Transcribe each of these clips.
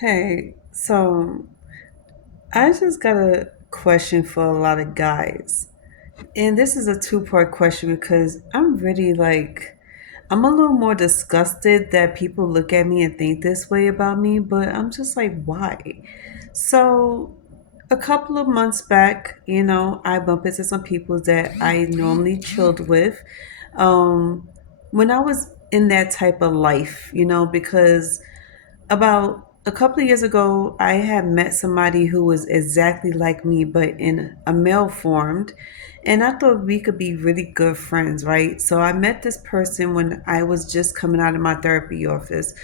Hey, so I just got a question for a lot of guys. And this is a two-part question because I'm a little more disgusted that people look at me and think this way about me, but I'm just like, why? So, a couple of months back, I bumped into some people that I normally chilled with. Um, when I was in that type of life, because about a couple of years ago, I had met somebody who was exactly like me, but in a male formed. And I thought we could be really good friends, right? So I met this person when I was just coming out of my therapist's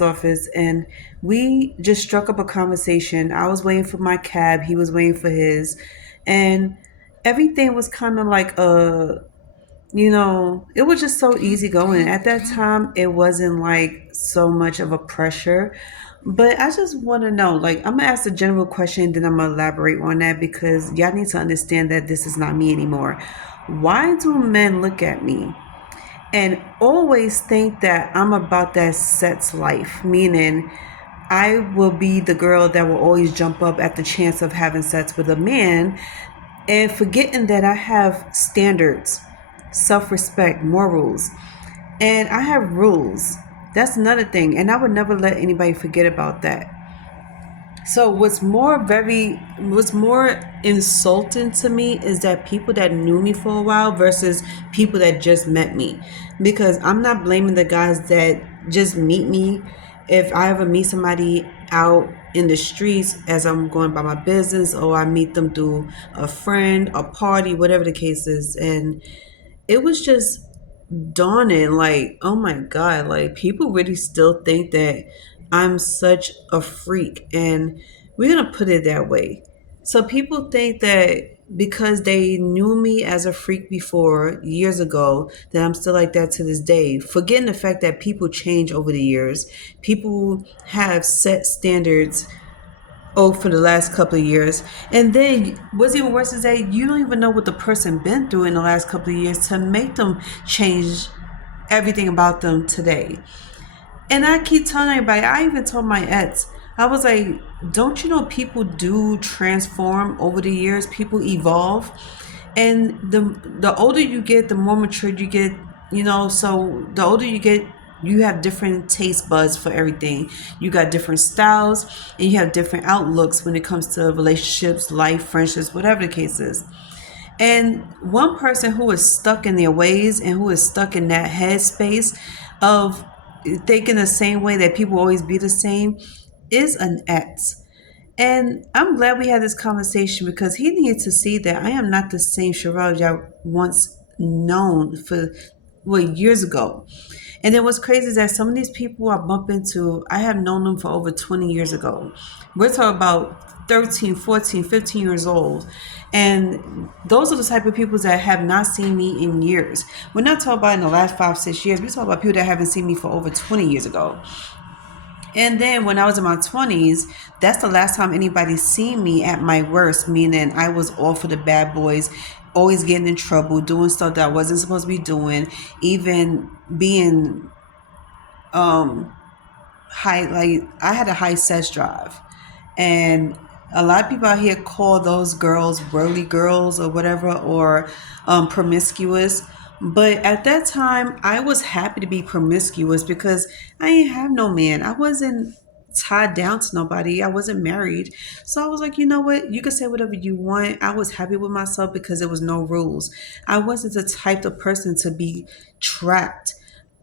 office, and we just struck up a conversation. I was waiting for my cab, he was waiting for his, and everything was kind of like it was just so easy going. At that time, it wasn't like so much of a pressure. But I just want to know, like, I'm gonna ask a general question, then I'm gonna elaborate on that because y'all need to understand that this is not me anymore. Why do men look at me and always think that I'm about that sex life? Meaning, I will be the girl that will always jump up at the chance of having sex with a man and forgetting that I have standards, self respect, morals, and I have rules. That's another thing. And I would never let anybody forget about that. So what's more insulting to me is that people that knew me for a while versus people that just met me. Because I'm not blaming the guys that just meet me. If I ever meet somebody out in the streets as I'm going by my business, or I meet them through a friend, a party, whatever the case is. And it was just dawning like, oh my God, like people really still think that I'm such a freak. And we're going to put it that way. So people think that because they knew me as a freak before years ago, that I'm still like that to this day. Forgetting the fact that people change over the years. People have set standards for the last couple of years. And then what's even worse is that you don't even know what the person been through in the last couple of years to make them change everything about them today. And I keep telling everybody, I even told my ex, I was like, don't you know people do transform over the years? People evolve. And the older you get, the more mature you get, so the older you get, you have different taste buds for everything. You got different styles and you have different outlooks when it comes to relationships, life, friendships, whatever the case is. And one person who is stuck in their ways and who is stuck in that headspace of thinking the same way that people always be the same is an ex. And I'm glad we had this conversation because he needs to see that I am not the same Sherelle y'all once known for years ago. And then what's crazy is that some of these people I bump into, I have known them for over 20 years ago. We're talking about 13, 14, 15 years old. And those are the type of people that have not seen me in years. We're not talking about in the last 5, 6 years. We're talking about people that haven't seen me for over 20 years ago. And then when I was in my 20s, that's the last time anybody seen me at my worst, meaning I was all for the bad boys, always getting in trouble, doing stuff that I wasn't supposed to be doing, even being high. Like, I had a high sex drive. And a lot of people out here call those girls worldly girls or whatever, or promiscuous. But at that time, I was happy to be promiscuous because I didn't have no man. I wasn't tied down to nobody. I wasn't married. So I was like, you know what? You can say whatever you want. I was happy with myself because there was no rules. I wasn't the type of person to be trapped.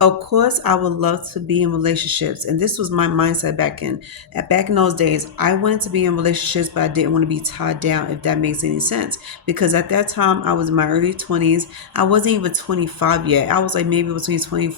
Of course, I would love to be in relationships, and this was my mindset back in those days. I wanted to be in relationships, but I didn't want to be tied down. If that makes any sense, because at that time I was in my early 20s. I wasn't even 25 yet. I was like maybe between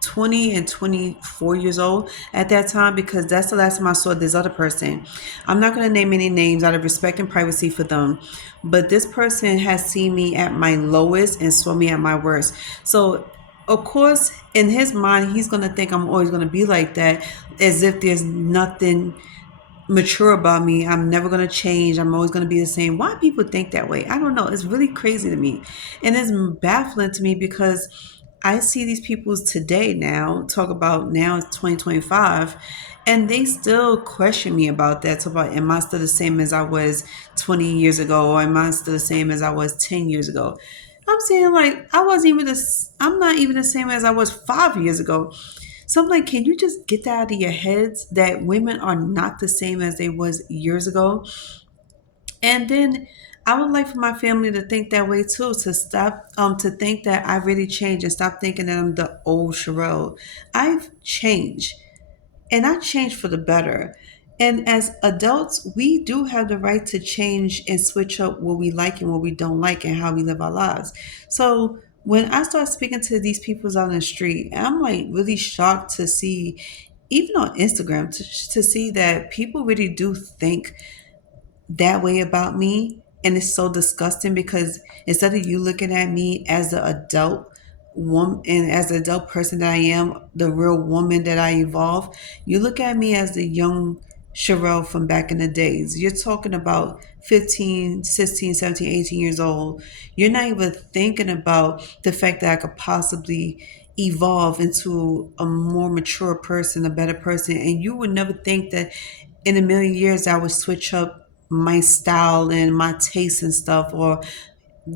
20 and 24 years old at that time, because that's the last time I saw this other person. I'm not going to name any names out of respect and privacy for them, but this person has seen me at my lowest and saw me at my worst. So of course, in his mind, he's going to think I'm always going to be like that, as if there's nothing mature about me. I'm never going to change. I'm always going to be the same. Why people think that way? I don't know. It's really crazy to me. And it's baffling to me because I see these people today now talk about now it's 2025 and they still question me about that. Talk about, am I still the same as I was 20 years ago, or am I still the same as I was 10 years ago? I'm saying like I wasn't even I'm not even the same as I was 5 years ago. So I'm like, can you just get that out of your heads that women are not the same as they was years ago? And then I would like for my family to think that way too, to stop to think that I really changed and stop thinking that I'm the old Sherelle. I've changed, and I changed for the better. And as adults, we do have the right to change and switch up what we like and what we don't like and how we live our lives. So when I start speaking to these people out in the street, I'm like really shocked to see, even on Instagram, to see that people really do think that way about me. And it's so disgusting because instead of you looking at me as the adult woman and as the adult person that I am, the real woman that I evolved, you look at me as the young Sherelle from back in the days. You're talking about 15, 16, 17, 18 years old. You're not even thinking about the fact that I could possibly evolve into a more mature person, a better person. And you would never think that in a million years I would switch up my style and my taste and stuff, or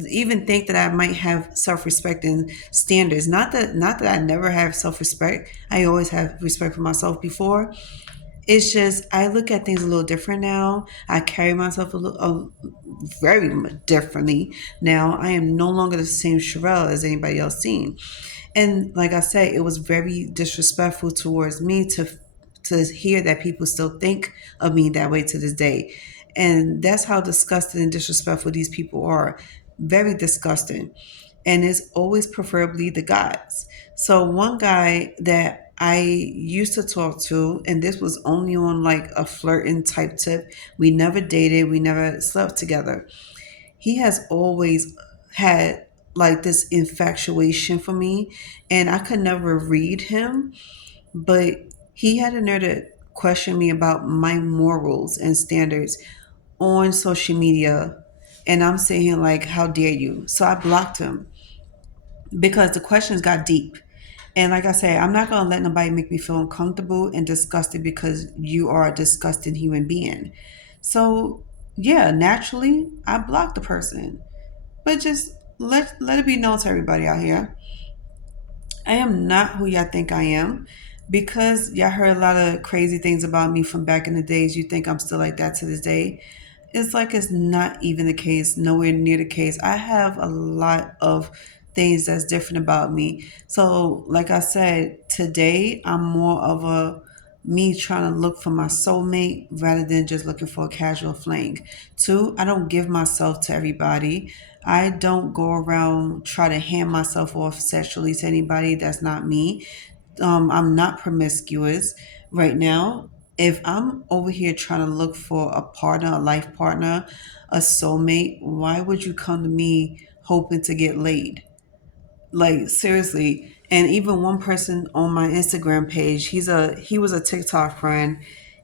even think that I might have self-respect and standards. Not that I never have self-respect. I always have respect for myself before. It's just I look at things a little different now. I carry myself very much differently now. I am no longer the same Sherelle as anybody else seen. And like I said, it was very disrespectful towards me to hear that people still think of me that way to this day. And that's how disgusting and disrespectful these people are. Very disgusting. And it's always preferably the guys. So one guy that I used to talk to, and this was only on like a flirting type tip. We never dated, we never slept together. He has always had like this infatuation for me, and I could never read him, but he had a nerve to question me about my morals and standards on social media. And I'm sitting here like, how dare you? So I blocked him because the questions got deep. And like I say, I'm not going to let nobody make me feel uncomfortable and disgusted because you are a disgusting human being. So, yeah, naturally, I blocked the person. But just let it be known to everybody out here, I am not who y'all think I am. Because y'all heard a lot of crazy things about me from back in the days, you think I'm still like that to this day. It's like it's not even the case, nowhere near the case. I have a lot of things that's different about me. So, like I said, today I'm more of a me trying to look for my soulmate rather than just looking for a casual fling. Two, I don't give myself to everybody. I don't go around try to hand myself off sexually to anybody. That's not me. I'm not promiscuous right now. If I'm over here trying to look for a partner, a life partner, a soulmate, why would you come to me hoping to get laid? Like seriously. And even one person on my Instagram page, he was a TikTok friend.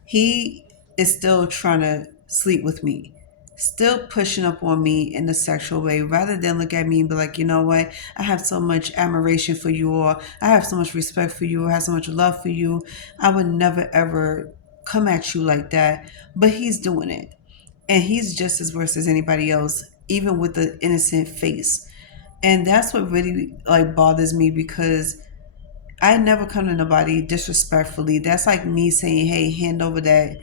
He is still trying to sleep with me, still pushing up on me in a sexual way, rather than look at me and be like, you know what, I have so much admiration for you, or I have so much respect for you, or I have so much love for you. I would never ever come at you like that. But he's doing it. And he's just as worse as anybody else, even with the innocent face. And that's what really like bothers me because I never come to nobody disrespectfully. That's like me saying, "Hey, hand over that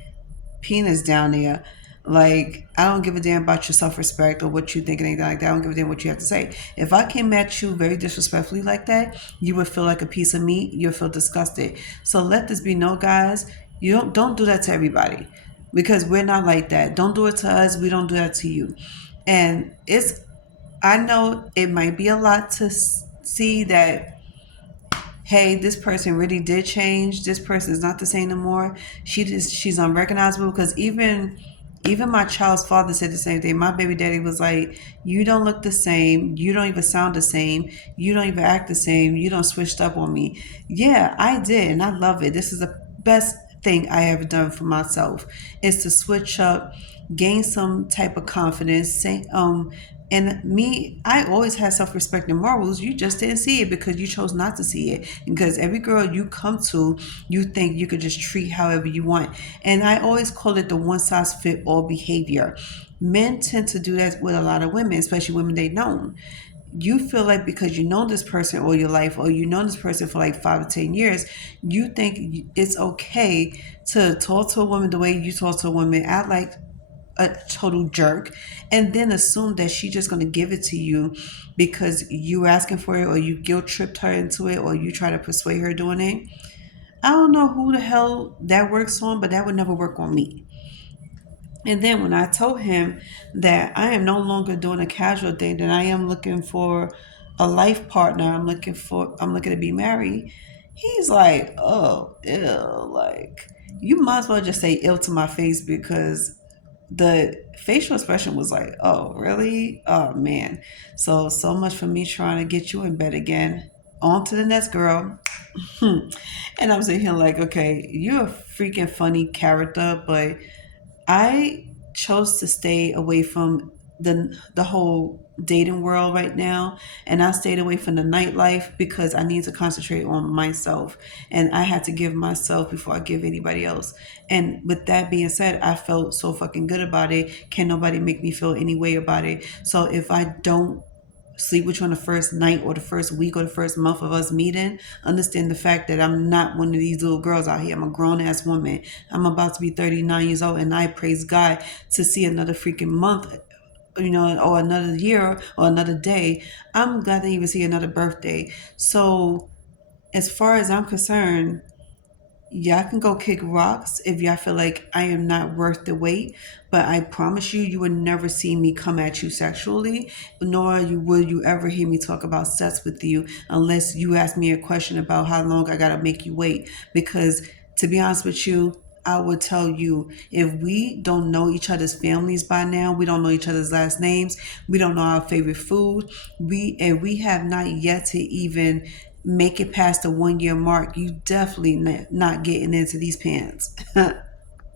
penis down there." Like I don't give a damn about your self-respect or what you think and anything like that. I don't give a damn what you have to say. If I came at you very disrespectfully like that, you would feel like a piece of meat. You'll feel disgusted. So let this be known, guys. You don't do that to everybody because we're not like that. Don't do it to us. We don't do that to you. And it's I know it might be a lot to see that, hey, this person really did change. This person is not the same anymore. She's unrecognizable because even my child's father said the same thing. My baby daddy was like, "You don't look the same. You don't even sound the same. You don't even act the same. You don't switched up on me." Yeah, I did, and I love it. This is the best thing I ever done for myself is to switch up, gain some type of confidence, And me, I always had self respect and morals. You just didn't see it because you chose not to see it. Because every girl you come to, you think you could just treat however you want. And I always call it the one size fit all behavior. Men tend to do that with a lot of women, especially women they know. You feel like because you know this person all your life, or you know this person for like 5 to 10 years, you think it's okay to talk to a woman the way you talk to a woman, act like a total jerk, and then assume that she's just going to give it to you because you were asking for it, or you guilt tripped her into it, or you try to persuade her doing it. I don't know who the hell that works on, but that would never work on me. And then when I told him that I am no longer doing a casual thing, that I am looking for a life partner, I'm looking to be married, he's like, oh, ew, like you might as well just say ill to my face, because the facial expression was like, oh, really? Oh man. So much for me trying to get you in bed again. On to the next girl. And I'm sitting here like, okay, you're a freaking funny character, but I chose to stay away from the whole dating world right now, and I stayed away from the nightlife because I need to concentrate on myself, and I had to give myself before I give anybody else. And with that being said, I felt so fucking good about it. Can nobody make me feel any way about it? So if I don't sleep with you on the first night or the first week or the first month of us meeting, understand the fact that I'm not one of these little girls out here. I'm a grown ass woman. I'm about to be 39 years old, and I praise God to see another freaking month, or another year or another day. I'm glad to even see another birthday. So as far as I'm concerned, y'all can go kick rocks if y'all feel like I am not worth the wait, but I promise you, you would never see me come at you sexually, nor will you ever hear me talk about sex with you unless you ask me a question about how long I gotta make you wait. Because to be honest with you, I would tell you, if we don't know each other's families by now, we don't know each other's last names, we don't know our favorite food, we have not yet to even make it past the 1 year mark, you definitely not getting into these pants.